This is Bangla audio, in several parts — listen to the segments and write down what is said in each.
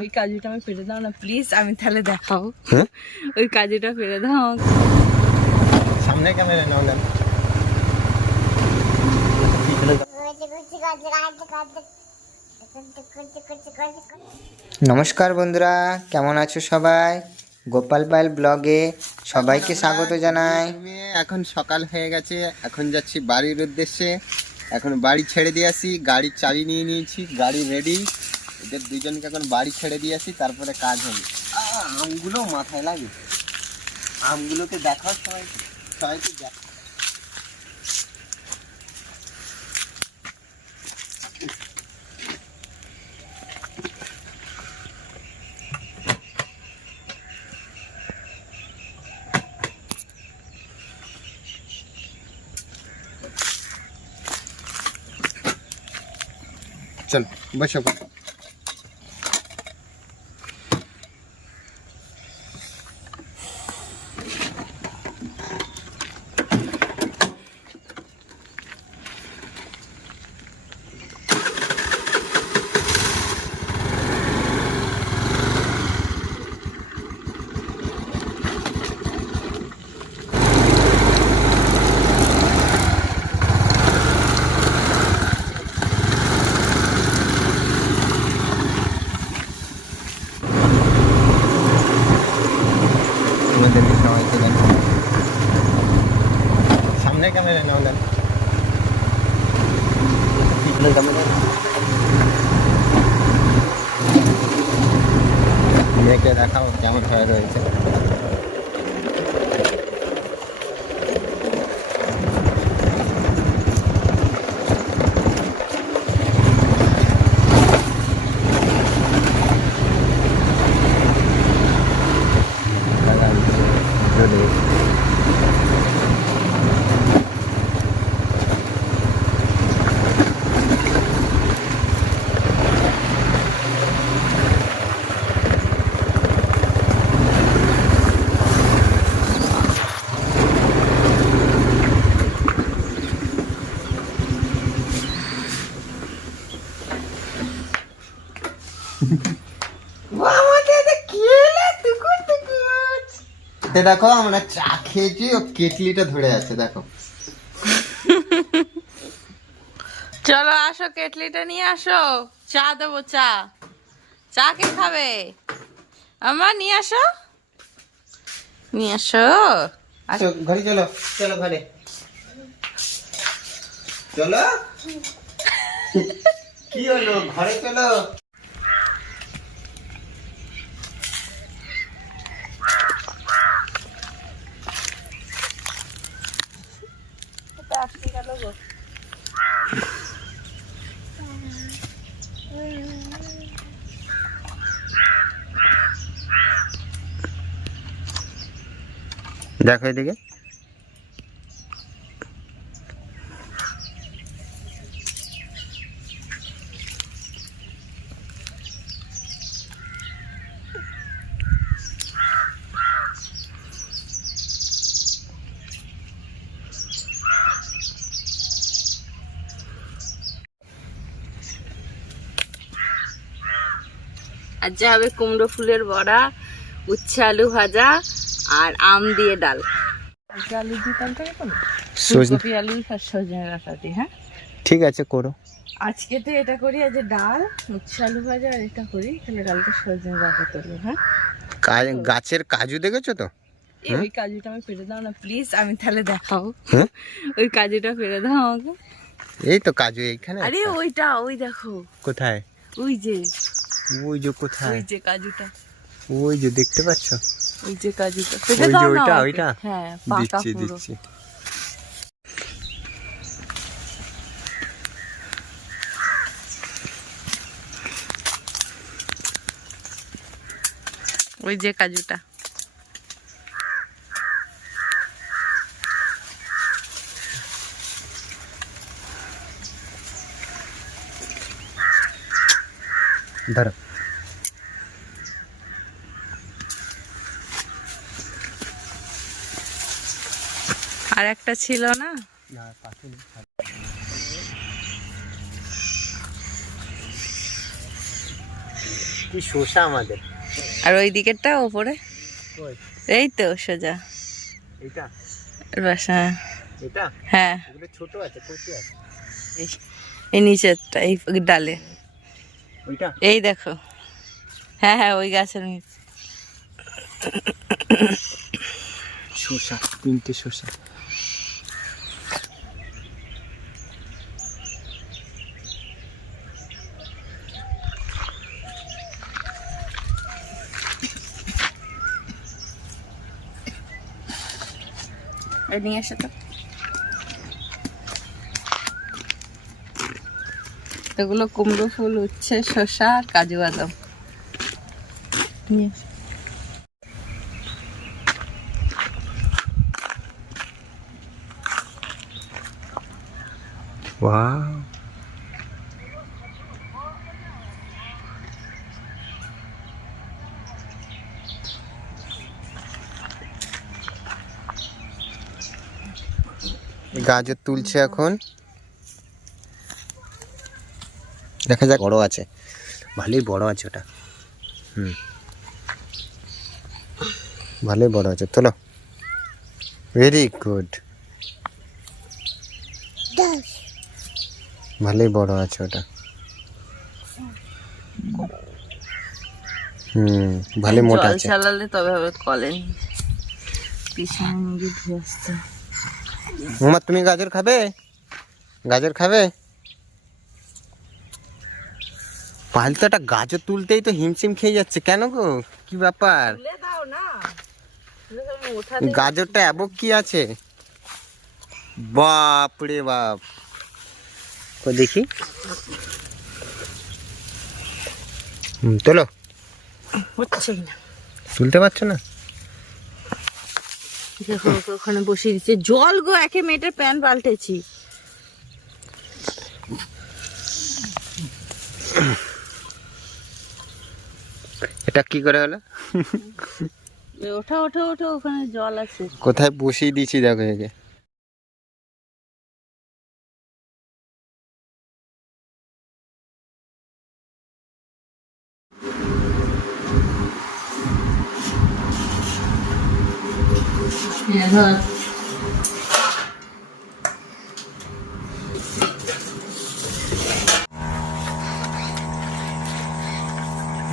ওই কাজুটা আমি ফেলে দাও না প্লিজ, আমি তাহলে দেখাবো। ওই কাজুটা ফেলে দাও আমাকে। সামনে ক্যামেরা নাও না। নমস্কার বন্ধুরা, কেমন আছো সবাই? গোপাল পাল ব্লগে সবাইকে স্বাগত জানাই। এখন সকাল হয়ে গেছে, এখন যাচ্ছি বাড়ির উদ্দেশ্যে। এখন বাড়ি ছেড়ে দিয়ে আসি, গাড়ির চাবি নিয়ে নিয়েছি, গাড়ি রেডি। এদের দুজনকে এখন বাড়ি ছেড়ে দিয়ে আসি, তারপরে কাজ হবে। আমগুলো মাথায় লাগে, আমগুলোকে দেখাও সবাইকে দেখো। चल बसो। सामने कैमरा नाও না। পিছনে ক্যামেরা মেয়েকে দেখাও কেমন হয়ে রয়েছে। দেখো আমরা চা খেয়েছি, ও কেটলিটা ধরে আছে দেখো। চলো আসো, কেটলিটা নিয়ে আসো, চা দেবো। চা চা কে খাবে? আমার নিয়ে আসো, নিয়ে আসো। আসো ঘরে চলো, চলো ঘরে চলো। কি হলো, ঘরে চলো। দেখো এদিকে। আর যা হবে কুমড়ো ফুলের বড়া, উচ্ছে আলু ভাজা আর আম দিয়ে ডাল। আলু দিয়ে ডালটা করো, ফুলকপি আলু আর সজনে ডাঁটা দিয়ে। হ্যাঁ ঠিক আছে করো। আজকে তো এটা করি, আজ ডাল উচ্ছে আলু ভাজা, আর এটা করি, তাহলে কালকে সজনে ডাঁটা তুলবো। হ্যাঁ গাছের কাজু দেখেছো তো? ওই কাজুটা আমি ফেলে দাও না প্লিজ, আমি তাহলে দেখাবো। ওই কাজুটা ফেলে দাও আমাকে। এই তো কাজু এইখানে। আরে ওইটা, ওই দেখো। কোথায়? ওই যে, ওই যে কোথায়? ওই যে কাজুটা, ওই যে দেখতে পাচ্ছো? ওই যে কাজুটা ফেলে দাও না। ওইটা ওইটা। হ্যাঁ পাকা পুরো। দিচ্ছি। ওই যে কাজুটা। ধরো। আর একটা ছিল না? কি শসা আমাদের। আর ওই দিকেরটা ওপরে, ওই এই তো সোজা এটা বাসা। এটা হ্যাঁ, এগুলো ছোট আছে, কচি আছে। এই নিচেরটা, এই ডালে, ওইটা এই দেখো। হ্যাঁ হ্যাঁ, ওই গাছের নিচে। শসা, 3টে শসা। এই নিয়ে এসো তো। এগুলো কুমড়ো ফুল, উচ্ছে, শসা আর কাজু বাদাম। নিয়ে এসো। ওয়াও, গাজর তুলছে এখন, দেখা যাক। বড় আছে, ভালোই বড় আছে ওটা। ভালোই বড় আছে, তোলো। ভেরি গুড, ভালোই বড় আছে ওটা। ভালোই মোটা জল আছে। চালালে তবে হবে, কলে পিছনে নিয়ে ধুয়ে আসতে। মামা তুমি গাজর খাবে? গাজর খাবে? পাল তো একটা গাজর তুলতেই তো হিমশিম খেয়ে যাচ্ছে, কেন গো, কি ব্যাপার? গাজরটা এবক কি আছে? বাপ রে বাপ, তো দেখি। তোলো। হচ্ছে না, তুলতে পারছো না? দেখো ওখানে বসিয়ে দিচ্ছে জল গো। একে মেয়েটার প্যান্ট পাল্টেছি। এটা কি করে হলো? ওঠা ওঠা ওঠা, ওখানে জল আছে। কোথায় বসিয়ে দিয়েছি দেখো একে।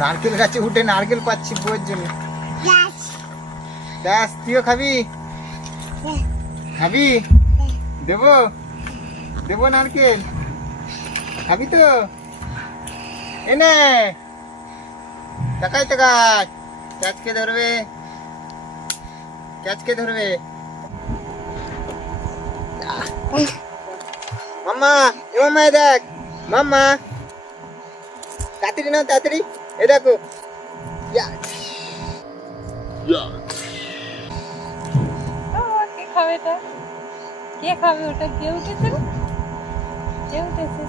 নারকেল গাছে উঠে নারকেল পাচ্ছি বউয়ের জন্য। ব্যাস, তুইও খাবি? খাবি? দেবো? দেবো নারকেল? খাবি তো? এনে তাকাই তাকাই, ক্যাচকে ধরবে, ক্যাচকে ধরবে। মাম্মা, এ মাম্মা দেখ, মাম্মা তাড়াতাড়ি নাও, তাড়াতাড়ি। এ দেখো, কে খাবে এটা? কে খাবে ওটা? কে উঠেছে? কে উঠেছে?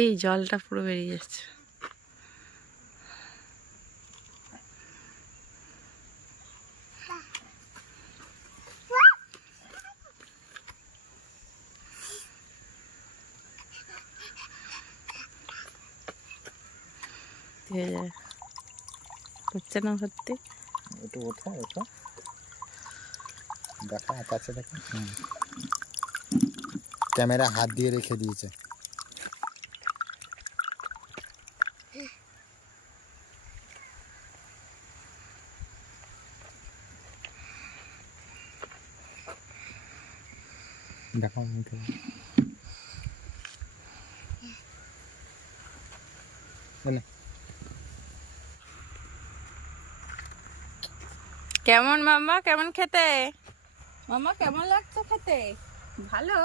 এই জলটা পুরো বেরিয়ে যাচ্ছে। হচ্ছে না ভর্তি। একটু ওঠা ওঠা, দেখা আছে দেখা। ক্যামেরা হাত দিয়ে রেখে দিয়েছে। দেখো মুখে। কেমন মাম্মা, কেমন খেতে? মাম্মা কেমন লাগছে খেতে? ভালো?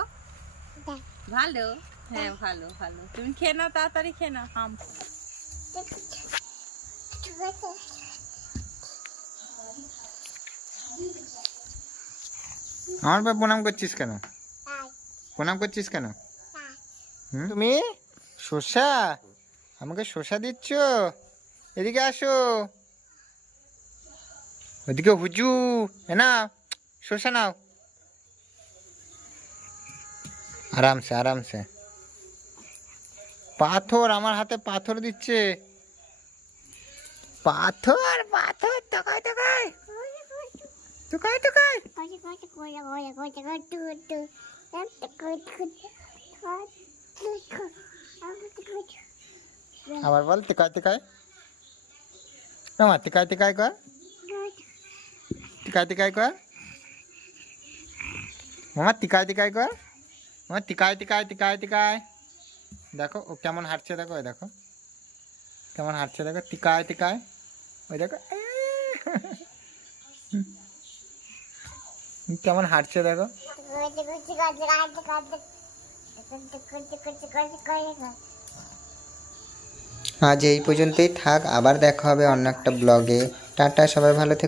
ভালো, হ্যাঁ ভালো ভালো। তুমি খেয়ে নাও, তাড়াতাড়ি খেয়ে নাও। আম আমার বাবা প্রণাম করছিস কেন? প্রণাম করছিস কেন? তুমি শসা, আমাকে শসা দিচ্ছ? এদিকে আসো, ওদিকে হুজু। না, শসা নাও, আরামসে আরামসে। পাথর আমার হাতে পাথর দিচ্ছে, পাথর পাথর, তোকাই তোকাই তোকাই তোকাই। আবার বল টিকাই টিকাই, আমার টিকাই টিকাই কর, টিকাই টিকাই কর, মামা টিকাই টিকাই কর, মামা টিকাই টিকাই টিকাই টিকাই। দেখো ও কেমন হাঁটছে, দেখো ওই দেখো কেমন হাঁটছে, দেখো টিকাই টিকাই, ওই দেখো কেমন হাঁটছে দেখো। আজ এই পর্যন্তই থাক, আবার দেখা হবে অন্য একটা ব্লগে। টাটা, সবাই ভালো থেকো।